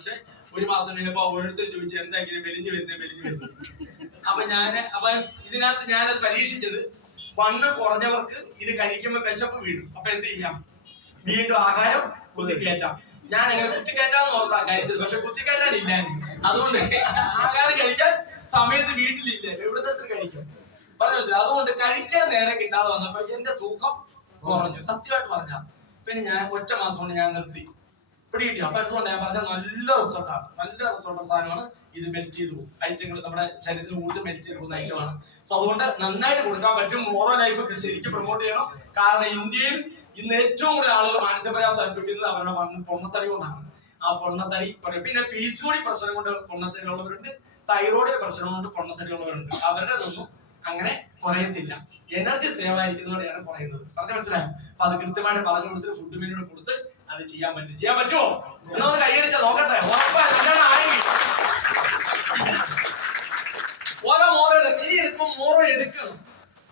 പക്ഷെ ഒരു മാസം കഴിഞ്ഞപ്പോ ഓരോരുത്തർ ചോദിച്ചു എന്തെങ്കിലും മെലിഞ്ഞു വരുന്നു. അപ്പൊ ഇതിനകത്ത് ഞാനത് പരീക്ഷിച്ചത് വണ്ണം കുറഞ്ഞവർക്ക് ഇത് കഴിക്കുമ്പോൾ വിശപ്പ് വീഴും. അപ്പൊ എന്ത് ചെയ്യാം? വീണ്ടും ആഹാരം കുത്തിക്കയറ്റാം. ഞാൻ അങ്ങനെ കുത്തിക്കയറ്റാന്ന് ഓർത്താ കഴിച്ചത്, പക്ഷെ കുത്തിക്കയറ്റാനില്ല. അതുകൊണ്ട് ആഹാരം കഴിക്കാൻ സമയത്ത് വീട്ടിലില്ല, എവിടുത്തെ കഴിക്കും പറഞ്ഞു. അതുകൊണ്ട് കഴിക്കാൻ നേരം കിട്ടാതെ വന്നപ്പോ എന്റെ തൂക്കം കുറഞ്ഞു, സത്യമായിട്ട് പറഞ്ഞാൽ. പിന്നെ ഞാൻ ഒറ്റ മാസം കൊണ്ട് ഞാൻ നിർത്തി പിടികിട്ടി. അപ്പൊ അതുകൊണ്ട് ഞാൻ പറഞ്ഞ നല്ല റിസൾട്ടാണ്, നല്ല റിസൾട്ട് സാധനമാണ് ഇത്. മെൽറ്റ് ചെയ്ത് പോകും ഐറ്റങ്ങൾ, നമ്മുടെ ശരീരത്തിൽ ഊർജ്ജം മെൽറ്റ് ചെയ്ത് പോകുന്ന ഐറ്റമാണ്. സോ അതുകൊണ്ട് നന്നായിട്ട് കൊടുക്കാൻ പറ്റും. മോറോ ലൈഫ് ശരിക്കും പ്രൊമോട്ട് ചെയ്യണം. കാരണം ഇന്ത്യയിൽ ഇന്ന് ഏറ്റവും കൂടുതൽ ആളുകൾ മാനസികപ്രയാസം അനുഭവിക്കുന്നത് അവരുടെ പൊണ്ണത്തടി കൊണ്ടാണ്. ആ പൊണ്ണത്തടി കുറയും. പിന്നെ PCOD പ്രശ്നം കൊണ്ട് പൊണ്ണത്തടി ഉള്ളവരുണ്ട്, തൈറോയിഡ് പ്രശ്നം കൊണ്ട് പൊണ്ണത്തടി ഉള്ളവരുണ്ട്. അവരുടെ ഒന്നും അങ്ങനെ കുറയത്തില്ല. എനർജി സേവ് ആയിരിക്കുന്നതോടെയാണ് കുറയുന്നത്. പറഞ്ഞ മനസ്സിലായോ? അപ്പൊ അത് കൃത്യമായിട്ട് പറഞ്ഞു കൊടുത്ത് ഫുഡ് മെനു കൊടുത്ത് അത് ചെയ്യാൻ പറ്റുമോ? എന്നാ ഒന്ന് കൈയടിച്ചാ നോക്കട്ടെ. ഓരോ മോറോ എടുക്കും. ഇനി എടുക്കുമ്പോ മോറോ എടുക്കണം.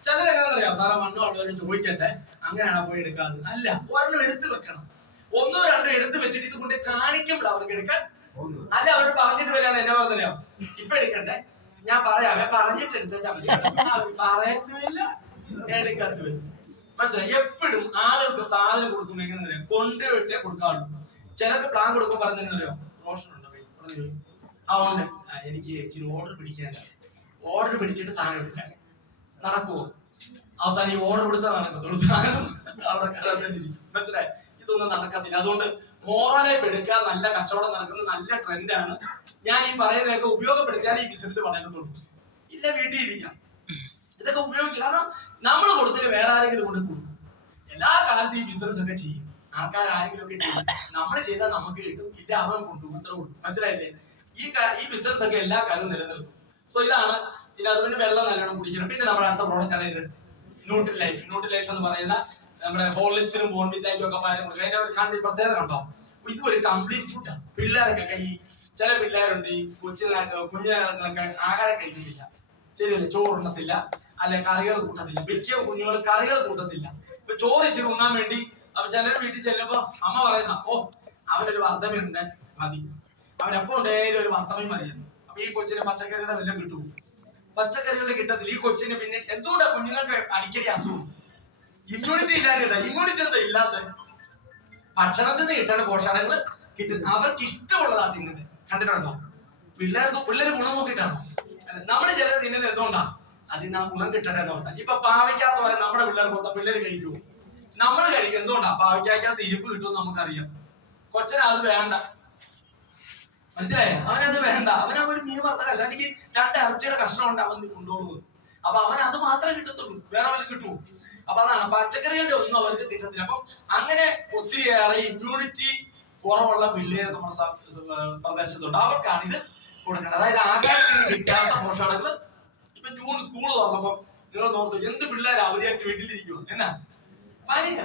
ചിലരെങ്ങനെയാ സാറേ മണ്ണോ ഉള്ളവരും ചോദിക്കട്ടെ, അങ്ങനെയാണോ പോയി എടുക്കാറ്? അല്ല, ഒരെണ്ണം എടുത്ത് വെക്കണം. ഒന്നോ രണ്ടോ എടുത്ത് വെച്ചിട്ട് ഇത് കൊണ്ട് കാണിക്കുമ്പോൾ അവർക്ക് എടുക്കാൻ. അല്ല, അവർ പറഞ്ഞിട്ട് വരാണ് എന്നാ പറഞ്ഞോ ഇപ്പൊ എടുക്കണ്ടേ, ഞാൻ പറയാമേ, പറഞ്ഞിട്ട് എടുത്താൽ പറയത്തുമില്ല, എടുക്കത്തുമില്ല. മനസ്സിലായി? എപ്പോഴും ആളുകൾക്ക് സാധനം കൊടുക്കുമ്പോൾ എങ്ങനെ കൊണ്ടുപോയിട്ടേ കൊടുക്കാറുള്ളൂ. ചിലർക്ക് പ്ലാൻ കൊടുക്കുമ്പോൾ പറഞ്ഞറിയോ റോഷൻ ഉണ്ടോ പറഞ്ഞു. അതുകൊണ്ട് എനിക്ക് ഇച്ചിരി ഓർഡർ പിടിക്കാനില്ല. ഓർഡർ പിടിച്ചിട്ട് സാധനം എടുക്കാൻ നടക്കുവോ? അവസാനം ഈ ഓർഡർ കൊടുത്താൽ നടക്കത്തുള്ളൂ, സാധനം അവിടെ കിടന്നിരിക്കും. മനസ്സിലായി? ഇതൊന്നും നടക്കത്തില്ല. അതുകൊണ്ട് മോറോ ലൈഫ് എടുക്കാൻ നല്ല കച്ചവടം നടക്കുന്ന നല്ല ട്രെൻഡാണ്. ഞാൻ ഈ പറയുന്നതൊക്കെ ഉപയോഗപ്പെടുത്തിയാൽ ഈ ബിസിനസ് വളരത്തുള്ളൂ. ഇല്ല, വീട്ടിൽ ഇരിക്കാം, ഇതൊക്കെ ഉപയോഗിക്കുക. കാരണം നമ്മൾ കൊടുത്തിട്ട് വേറെ ആരെങ്കിലും കൊണ്ട് കൊടുക്കും. എല്ലാ കാലത്തും ഈ ബിസിനസ് ഒക്കെ ചെയ്യും ആൾക്കാർ, ആരെങ്കിലും ഒക്കെ ചെയ്യും. നമ്മൾ ചെയ്താൽ നമുക്ക് കിട്ടും, ഇല്ല അവൻ കൊണ്ടുപോകും, ഇത്ര കൊടുക്കും. മനസ്സിലായില്ലേ? ഈ ബിസിനസ് ഒക്കെ എല്ലാ കാലവും നിലനിൽക്കും. സോ ഇതാണ്. പിന്നെ അതുകൊണ്ട് വെള്ളം നല്ലോണം കുടിക്കണം. പിന്നെ നമ്മുടെ അടുത്ത പ്രോഡക്റ്റ് ആണ് ഇത്, ന്യൂട്രി ലൈഫ്. ന്യൂട്രി ലൈഫ് എന്ന് പറയുന്ന നമ്മുടെ ഹോർലിക്സിനും ബോൺവിറ്റായും ഒക്കെ പാരം കൊടുക്കുക. അതിന്റെ പ്രത്യേകത കണ്ടോ? ഇത് ഒരു കംപ്ലീറ്റ് ഫുഡാണ്. പിള്ളേർക്കൊക്കെ ചില പിള്ളേരുണ്ട് ഈ കുഞ്ഞുങ്ങളൊക്കെ ആഹാരം കഴിക്കുന്നില്ല, ശരിയല്ലേ? ചോറുണ്ണത്തില്ല, അല്ലെ കറികൾ കൂട്ടത്തില്ല. മിക്ക കുഞ്ഞുങ്ങൾ കറികൾ കൂട്ടത്തില്ല. ഇപ്പൊ ചോറ് ഇച്ചിരി ഉണ്ണാൻ വേണ്ടി ചിലരുടെ വീട്ടിൽ ചെല്ലുമ്പോ അമ്മ പറയുന്ന അവനൊരു വർദ്ധമയുണ്ട് മതി, അവനെപ്പോ ഉണ്ടെങ്കിലും ഒരു വർദ്ധമയും മതിയെന്ന്. അപ്പൊ ഈ കൊച്ചിന് പച്ചക്കറിയുടെ വല്ലതും കിട്ടും? പച്ചക്കറികളുടെ കിട്ടത്തില്ല. ഈ കൊച്ചിന് പിന്നെ എന്തുകൊണ്ടാ കുഞ്ഞുങ്ങൾക്ക് അടിക്കടി അസുഖം? ഇമ്മ്യൂണിറ്റി ഇല്ലാതെ. ഇമ്മ്യൂണിറ്റി എന്താ ഇല്ലാത്ത? ഭക്ഷണത്തിൽ നിന്ന് കിട്ടേണ്ട പോഷകങ്ങൾ കിട്ടും. അവർക്ക് ഇഷ്ടമുള്ളതാ തിന്നുന്നത്. കണ്ടിട്ടുണ്ടോ? പിള്ളേര് ഗുണം നോക്കിയിട്ടാണോ? നമ്മള് ചിലത് തിന്നുന്നത് എന്തുകൊണ്ടാ? അതിന് ആ ഗുണം കിട്ടട്ടെ എന്ന് പറഞ്ഞാൽ. ഇപ്പൊ പാവയ്ക്കാത്ത പോലെ നമ്മുടെ പിള്ളേർ കൊടുത്താൽ പിള്ളേര് കഴിക്കുമോ? നമ്മൾ കഴിക്കും. എന്തുകൊണ്ടാ? പാവയ്ക്കാത്ത ഇരുമ്പ് കിട്ടുമെന്ന് നമുക്കറിയാം. കൊച്ചന് അത് വേണ്ട. മനസ്സിലായോ? അവനത് വേണ്ട. അവനൊരു മീൻ വറുത്ത കഷ്ണം അല്ലെങ്കിൽ 2 ഇറച്ചിയുടെ കഷ്ണം ഉണ്ട് അവൻ കൊണ്ടുപോകുന്നത്. അപ്പൊ അവൻ അത് മാത്രമേ കിട്ടത്തുള്ളൂ, വേറെ വല്ല കിട്ടുമോ? അപ്പൊ അതാണ്, പച്ചക്കറികളുടെ ഒന്നും അവർക്ക് കിട്ടത്തില്ല. അപ്പം അങ്ങനെ ഒത്തിരിയേറെ ഇമ്മ്യൂണിറ്റി കുറവുള്ള പിള്ളേര് നമ്മുടെ പ്രദേശത്തുണ്ട്. അവർക്കാണ് ഇത് കൊടുക്കേണ്ടത്. അതായത് ആഹാരത്തിന് കിട്ടാത്ത പോഷകങ്ങൾ. ഇപ്പൊ ജൂൺ സ്കൂൾ തുറന്നപ്പം നിങ്ങൾ നോർത്തു എന്ത് പിള്ളേർ അവധിയായിട്ട് വീട്ടിലിരിക്കുമോ? എന്നാ പനിയ.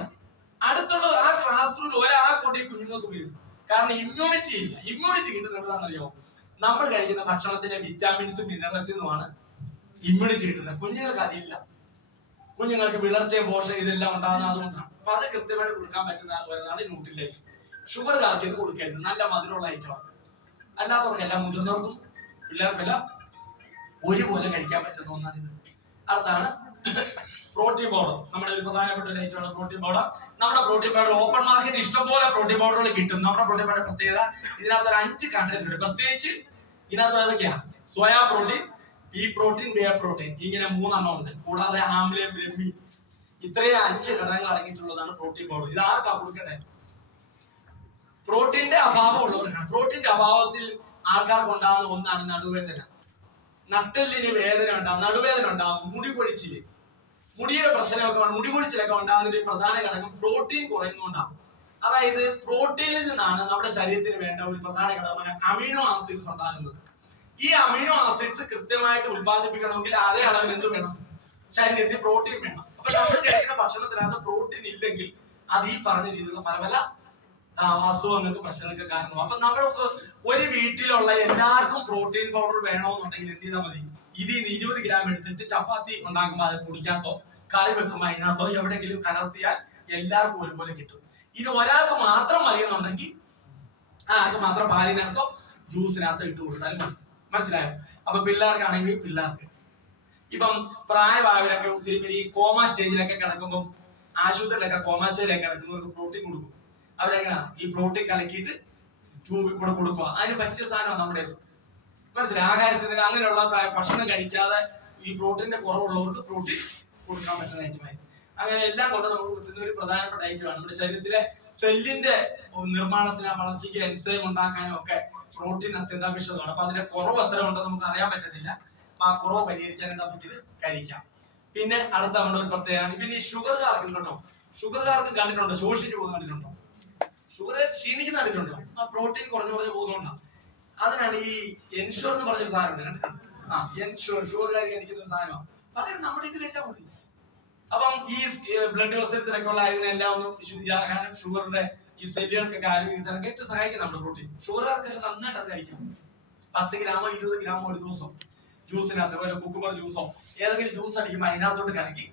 അടുത്തുള്ള ആ ക്ലാസ് റൂമിൽ ഒരാൾക്കൊണ്ടി കുഞ്ഞുങ്ങൾക്ക് വരും. കാരണം ഇമ്മ്യൂണിറ്റി ഇല്ല. ഇമ്മ്യൂണിറ്റി കിട്ടുന്നത് എന്താണെന്നറിയോ? നമ്മൾ കഴിക്കുന്ന ഭക്ഷണത്തിന്റെ വിറ്റാമിൻസും മിനറൽസുമാണ് ഇമ്മ്യൂണിറ്റി കിട്ടുന്നത്. കുഞ്ഞുങ്ങൾക്ക് അതില്ല. കുഞ്ഞുങ്ങൾക്ക് വിളർച്ചയും പോഷകം ഇതെല്ലാം ഉണ്ടാകുന്നത് അതുകൊണ്ടാണ്. അപ്പൊ അത് കൃത്യമായിട്ട് കൊടുക്കാൻ പറ്റുന്ന ഒരെണ്ണമാണ് ന്യൂട്രി ലൈഫ്. ഷുഗർകാർക്ക് ഇത് കൊടുക്കരുത്, നല്ല മധുരമുള്ള ഐറ്റമാണ്. അല്ലാത്തവർക്കെല്ലാം, മുതിർന്നവർക്കും പിള്ളേർക്കെല്ലാം ഒരുപോലെ കഴിക്കാൻ പറ്റുന്ന ഒന്നാണ് ഇത്. അടുത്താണ് പ്രോട്ടീൻ പൗഡർ. നമ്മുടെ ഒരു പ്രധാനപ്പെട്ട ഒരു ഐറ്റമാണ് പ്രോട്ടീൻ പൗഡർ. നമ്മുടെ പ്രോട്ടീൻ പൗഡർ ഓപ്പൺ മാർക്കറ്റിൽ ഇഷ്ടംപോലെ പ്രോട്ടീൻ പൗഡറുകൾ കിട്ടും. നമ്മുടെ പ്രോട്ടീൻ പൗഡർ പ്രത്യേകത ഇതിനകത്ത് ഒരു 5 കണ്ടന്റ് ഉണ്ട്. പ്രത്യേകിച്ച് ഇതിനകത്ത് ഏതൊക്കെയാണ്? സോയാ പ്രോട്ടീൻ, പീ പ്രോട്ടീൻ, വേ പ്രോട്ടീൻ, ഇങ്ങനെ 3 എണ്ണം ഉണ്ട്. കൂടാതെ ആംലയും ബ്രഹ്മി, ഇത്രയും 5 ഘടകങ്ങൾ അടങ്ങിയിട്ടുള്ളതാണ് പ്രോട്ടീൻ പൗഡർ. ഇത് ആർക്കാ കൊടുക്കണ്ടേ? പ്രോട്ടീന്റെ അഭാവം ഉള്ളവർക്കാണ്. പ്രോട്ടീന്റെ അഭാവത്തിൽ ആൾക്കാർക്ക് ഉണ്ടാകുന്ന ഒന്നാണ് നടുവേദന. നട്ടെല്ലിന് വേദന ഉണ്ടാകും, നടുവേദന ഉണ്ടാകും, മുടി കൊഴിച്ചില്, മുടിയുടെ പ്രശ്നമൊക്കെ, മുടി കൊഴിച്ചിലൊക്കെ ഉണ്ടാകുന്ന ഒരു പ്രധാന ഘടകം പ്രോട്ടീൻ കുറയുന്നതുകൊണ്ടാണ്. അതായത് പ്രോട്ടീനിൽ നിന്നാണ് നമ്മുടെ ശരീരത്തിന് വേണ്ട ഒരു പ്രധാന ഘടകമായ അമീനോ ആസിഡ്സ് ഉണ്ടാകുന്നത്. ഈ അമീനോ ആസിഡ്സ് കൃത്യമായിട്ട് ഉത്പാദിപ്പിക്കണമെങ്കിൽ അതേ അളവിൽ എന്ത് വേണം? ശരീരത്തിൽ പ്രോട്ടീൻ വേണം. അപ്പൊ നമ്മൾ കഴിക്കുന്ന ഭക്ഷണത്തിനകത്ത് പ്രോട്ടീൻ ഇല്ലെങ്കിൽ അത് ഈ പറഞ്ഞ രീതിയിലുള്ള പല പല അസുഖങ്ങൾക്ക് പ്രശ്നങ്ങൾക്ക് കാരണമാകും. അപ്പൊ നമ്മൾക്ക് ഒരു വീട്ടിലുള്ള എല്ലാവർക്കും പ്രോട്ടീൻ പൗഡർ വേണമെന്നുണ്ടെങ്കിൽ എന്ത് ചെയ്താൽ മതി? ഇതിൽ നിന്ന് 20 ഗ്രാം എടുത്തിട്ട് ചപ്പാത്തി ഉണ്ടാക്കുമ്പോൾ അത് കുടിക്കാത്തോ കറി വെക്കുമ്പോൾ അതിനകത്തോ എവിടെയെങ്കിലും കലർത്തിയാൽ എല്ലാവർക്കും ഒരുപോലെ കിട്ടും. ഇത് ഒരാൾക്ക് മാത്രം മതിയെന്നുണ്ടെങ്കിൽ അത് മാത്രം പാലിനകത്തോ ജ്യൂസിനകത്തോ ഇട്ട് കൊടുത്താലും മതി. മനസ്സിലായോ? അപ്പൊ പിള്ളേർക്കാണെങ്കിൽ പിള്ളേർക്ക്, ഇപ്പം പ്രായമായവരൊക്കെ ഒത്തിരി പേര് ഈ കോമ സ്റ്റേജിലൊക്കെ കിടക്കുമ്പോൾ ആശുപത്രിയിലൊക്കെ കോമ സ്റ്റേജിലൊക്കെ കിടക്കുന്നവർക്ക് പ്രോട്ടീൻ കൊടുക്കും. അവരെങ്ങനെയാ ഈ പ്രോട്ടീൻ കലക്കിയിട്ട് ട്യൂബിൽ കൂടെ കൊടുക്കുക. അതിന് പറ്റിയ സാധനമാണ് നമ്മുടെ. മനസ്സിലായി? ആഹാരത്തിന് അങ്ങനെയുള്ള ഭക്ഷണം കഴിക്കാതെ ഈ പ്രോട്ടീന്റെ കുറവുള്ളവർക്ക് പ്രോട്ടീൻ കൊടുക്കാൻ പറ്റുന്ന ഐറ്റമായി. അങ്ങനെ എല്ലാം കൊണ്ട് നമുക്ക് കിട്ടുന്ന ഒരു പ്രധാനപ്പെട്ട ഐറ്റമാണ്. നമ്മുടെ ശരീരത്തിലെ സെല്ലിന്റെ നിർമ്മാണത്തിനും വളർച്ചയ്ക്ക് എൻസൈം ഉണ്ടാക്കാനും ഒക്കെ പ്രോട്ടീൻ അത്യന്താപേക്ഷിതമാണ്. അപ്പൊ അതിന്റെ കുറവ് എത്ര ഉണ്ടെന്ന് നമുക്ക് അറിയാൻ പറ്റത്തില്ല. അപ്പൊ ആ കുറവ് പരിഹരിക്കാൻ നമുക്ക് ഇത് കഴിക്കാം. പിന്നെ അടുത്ത നമ്മുടെ ഒരു പ്രത്യേകത, പിന്നെ ഈ ഷുഗർകാർക്ക് കേട്ടോ, ഷുഗർകാർക്ക് കണ്ടിട്ടുണ്ടോ ശോഷിച്ചു പോകുന്ന കണ്ടിട്ടുണ്ടോ? ഷുഗർ ക്ഷീണിക്കുന്ന കണ്ടിട്ടുണ്ടോ? ആ പ്രോട്ടീൻ കുറഞ്ഞു പോകുന്നോണ്ടാണ്. അതിനാണ് ഈ എൻഷുർ എന്ന് പറഞ്ഞൊരു സാധനം ഉണ്ട്, കണ്ടിട്ടുണ്ടോ? എൻഷുർ ഷുഗർകാർക്ക് കഴിക്കുന്ന സാധനമാണ്. പകരം നമ്മുടെ ഇത് കഴിച്ചാൽ മതി. അപ്പം ഈ ബ്ലഡ് വെസൽസിലൊക്കെ ഉള്ള ഇതിനെല്ലാം ഒന്നും ശുദ്ധിയാകാനും ഷുഗറിന്റെ ഈ സെല്ലുകൾക്കൊക്കെ ആരോഗ്യം കിട്ടാനൊക്കെ ഏറ്റവും സഹായിക്കും നമ്മുടെ പ്രോട്ടീൻ. ഷുഗർകാർക്കൊക്കെ നന്നായിട്ട് അത് കഴിക്കാം. 10 ഗ്രാമോ 20 ഗ്രാമോ ഒരു ദിവസം ജ്യൂസിനകത്ത്, പോലെ കുക്കുംബർ ജ്യൂസോ ഏതെങ്കിലും ജ്യൂസ് അടിക്കുമ്പോൾ അതിനകത്തോട്ട് കലക്കി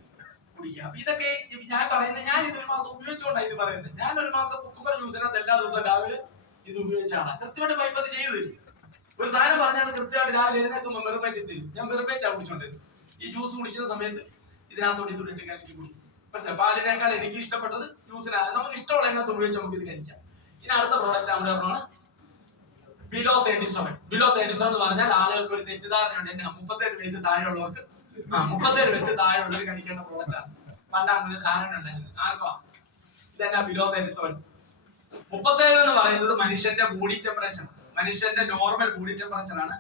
കുടിക്കുക. അപ്പൊ ഇതൊക്കെ ഞാൻ പറയുന്നത്, ഞാൻ ഇത് ഒരു മാസം ഉപയോഗിച്ചുകൊണ്ടാണ് ഇത് പറയുന്നത്. ഞാൻ ഒരു മാസം കുക്കുംബർ ജ്യൂസിനകത്ത് എല്ലാ ദിവസവും രാവിലെ ഇത് ഉപയോഗിച്ചാണ്. കൃത്യമായിട്ട് പൈപ്പ് അത് ചെയ്ത് തരും. ഒരു സാധനം പറഞ്ഞാൽ അത് കൃത്യമായിട്ട് രാവിലെ എഴുന്നേൽക്കുമ്പോൾ വെറുമേറ്റ് തരും. ഞാൻ വെറുമേറ്റാണ് കുടിച്ചോണ്ടിരുന്നത്. ഈ ജ്യൂസ് കുടിക്കുന്ന സമയത്ത് ഇതിനകത്തോട്ട് ഇട്ട് കലക്കി കുടിക്കും. മനസ്സിലായി? പാലിനേക്കാൾ എനിക്ക് ഇഷ്ടപ്പെട്ടത് ജ്യൂസിനകത്ത്. നമുക്ക് ഇഷ്ടമുള്ള അതിനകത്ത് ഉപയോഗിച്ച് നമുക്ക് ഇത് കഴിക്കാം. ഇനി അടുത്ത പ്രോഡക്റ്റ് നമ്മുടെ ഒരെണ്ണമാണ് ബിലോ 37. ബിലോ 37 എന്ന് പറഞ്ഞാൽ ആളുകൾക്ക് ഒരു തെറ്റിദ്ധാരണയുണ്ട്, 37 വയസ്സ് താഴെയുള്ളവർക്ക് 37 വയസ്സ് താഴെയുള്ളവർ കഴിക്കേണ്ട പ്രോഡക്റ്റാണ്. പണ്ട് അങ്ങനെ ധാരണ ഉണ്ടായിരുന്നു. ആർക്കോ ഇതെന്നാ ബിലോ 37? 37 എന്ന് പറയുന്നത് മനുഷ്യന്റെ ബോഡി ടെമ്പറേച്ചർ, മനുഷ്യന്റെ നോർമൽ ബോഡി ടെമ്പറേച്ചർ ആണ്